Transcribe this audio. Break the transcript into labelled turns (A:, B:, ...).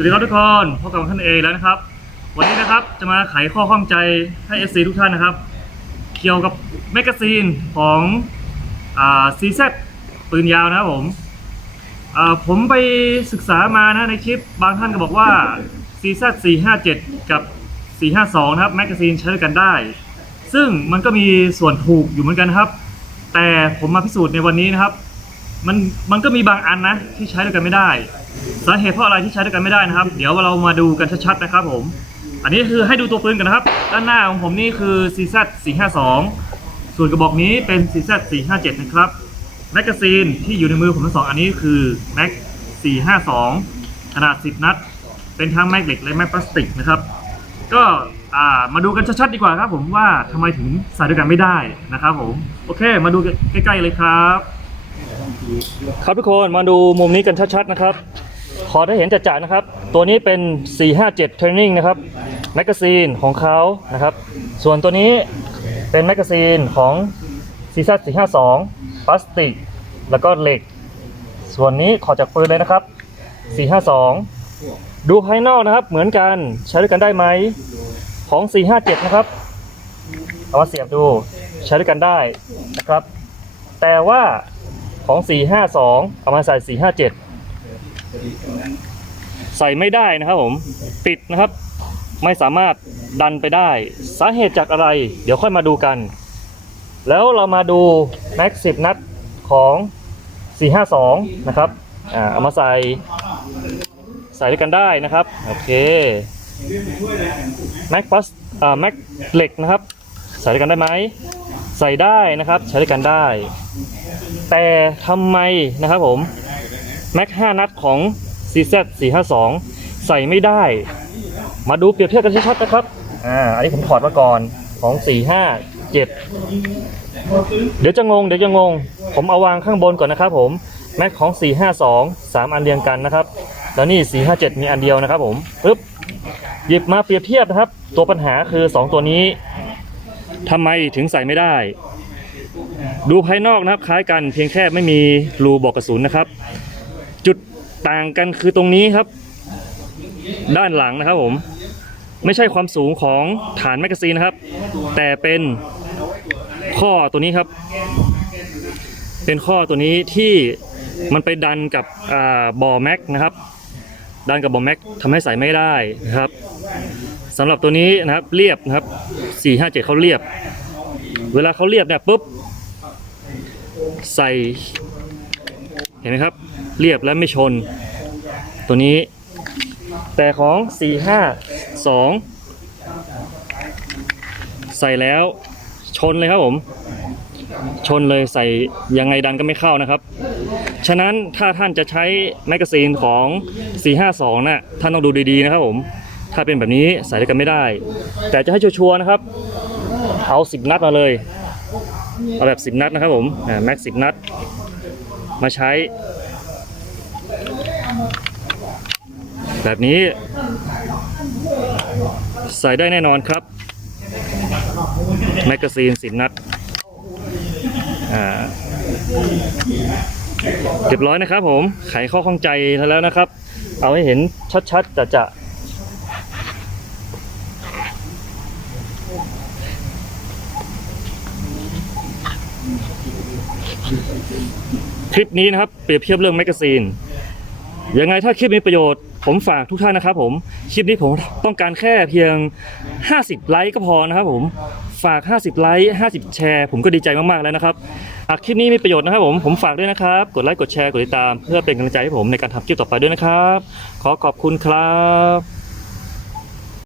A: วัสดีครับทุกคนพบกับท่านเอแล้วนะครับ วันนี้นะครับจะมาไขข้อข้องใจให้ FC ทุกท่านนะครับ เกี่ยวกับแมกกาซีนของอ่า CZ ปืนยาวนะครับผมผมไปศึกษามานะในคลิปบางท่านก็บอกว่า CZ 457 กับ 452 นะครับแมกกาซีนใช้ด้วยกันได้ ซึ่งมันก็มีส่วนถูกอยู่เหมือนกันครับ แต่ผมมาพิสูจน์ในวันนี้นะครับ มันมันก็มีบางอันนะที่ใช้ด้วยกันไม่ได้ สาเหตุเพราะอะไรที่ใช้ด้วยกันไม่ได้นะครับ เดี๋ยวเรามาดูกันชัดๆนะครับผม อันนี้คือให้ดูตัวปืนกันนะครับ ด้านหน้าของผมนี่คือ CZ 452ส่วนกระบอกนี้เป็น CZ 457นะครับแมกกาซีนที่อยู่ในมือผมทั้งสองอันนี้คือ Mac 452 ขนาด 10 นัด เป็นทั้งแม็กเหล็กและแม็กพลาสติกนะครับ ก็มาดูกันชัดๆดีกว่าครับผมว่าทำไมถึงใส่ด้วยกันไม่ได้นะครับผม โอเค มาดูใกล้ๆเลยครับ ครับทุกคนมาดูมุมนี้กันชัดๆนะครับ ขอได้เห็นจัดๆนะครับ ตัวนี้เป็น 457 Training นะครับแมกกาซีนของเขานะครับ ส่วนตัวนี้เป็นแมกกาซีนของซีซั452พลาสติก แล้วก็เหล็ก ส่วนนี้ขอจากปืนเลยนะครับ 452 ดูภายนอกนะครับ เหมือนกันใช้ด้วยกันได้ไหมของ 457 นะครับเอามาเสียบดูใช้ด้วยกันได้นะครับ แต่ว่า ของ 452 เอามาใส่ 457 ใส่ไม่ได้นะครับผมติดนะครับ ไม่สามารถดันไปได้ สาเหตุจากอะไร เดี๋ยวค่อยมาดูกัน แล้วเรามาดูแม็ก10นัดของ 452 นะครับอ่าเอามาใส่ ใส่ด้วยกันได้นะครับ โอเค แม็กพลัสอ่าแม็กเหล็กนะครับ ใส่ด้วยกันได้ไหม ใส่ได้นะครับใช้ด้วยกันได้ แต่ทำไมนะครับผมแม็ก5นัดของ CZ 452 ใส่ไม่ได้ มาดูเปรียบเทียบกันชัดๆนะครับอ่าอันนี้ผมถอดมาก่อนของ 457 เดี๋ยวจะงงเดี๋ยวจะงง ผมเอาวางข้างบนก่อนนะครับผมแม็กของ 452 3 อันเรียงกันนะครับ แล้วนี่ 457 มีอันเดียวนะครับผมปึ๊บหยิบมาเปรียบเทียบนะครับ ตัวปัญหาคือ 2 ตัวนี้ ทำไมถึงใส่ไม่ได้ ดูภายนอกนะครับคล้ายกันเพียงแค่ไม่มีรูบอกกระสุนนะครับ จุดต่างกันคือตรงนี้ครับ ด้านหลังนะครับผม ไม่ใช่ความสูงของฐานแมกกาซีนนะครับ แต่เป็นข้อตัวนี้ครับ เป็นข้อตัวนี้ที่มันไปดันกับอ่าบอแม็กนะครับ ดันกับบอแม็กทำให้ใส่ไม่ได้นะครับ สำหรับตัวนี้นะครับเรียบนะครับ457เจ็ดเขาเรียบ เวลาเขาเรียบเนี่ยปุ๊บใส่ เห็นไหมครับ เรียบและไม่ชน ตัวนี้ แต่ของ452ใส่แล้วชนเลยครับผม ชนเลยใส่ยังไงดันก็ไม่เข้านะครับ ฉะนั้นถ้าท่านจะใช้แมกกาซีนของ 452น่ะท่านต้องดูดีๆนะครับผม ถ้าเป็นแบบนี้ใส่ด้วยกันไม่ได้ แต่จะให้ชัวร์นะครับ เอา 10 นัดมาเลย เอาแบบ 10 นัดนะครับผมแม็กสิบนัด มาใช้ แบบนี้ ใส่ได้แน่นอนครับ แมกกาซีน 10 นัดอ่าเรียบร้อยนะครับผมไขข้อข้องใจแล้วนะครับ เอาให้เห็นชัดๆจะจะ คลิปนี้นะครับเปรียบเทียบเรื่องแมกกาซีนยังไงถ้าคลิปมีประโยชน์ผมฝากทุกท่านนะครับผม คลิปนี้ผมต้องการแค่เพียง 50 ไลค์ก็พอนะครับผม ฝาก 50 ไลค์ 50 แชร์ ผมก็ดีใจมากๆแล้วนะครับ หากคลิปนี้มีประโยชน์นะครับผม ผมฝากด้วยนะครับ กดไลค์ กดแชร์ กดติดตาม เพื่อเป็นกำลังใจให้ผมในการทำคลิปต่อไปด้วยนะครับ ขอขอบคุณครับ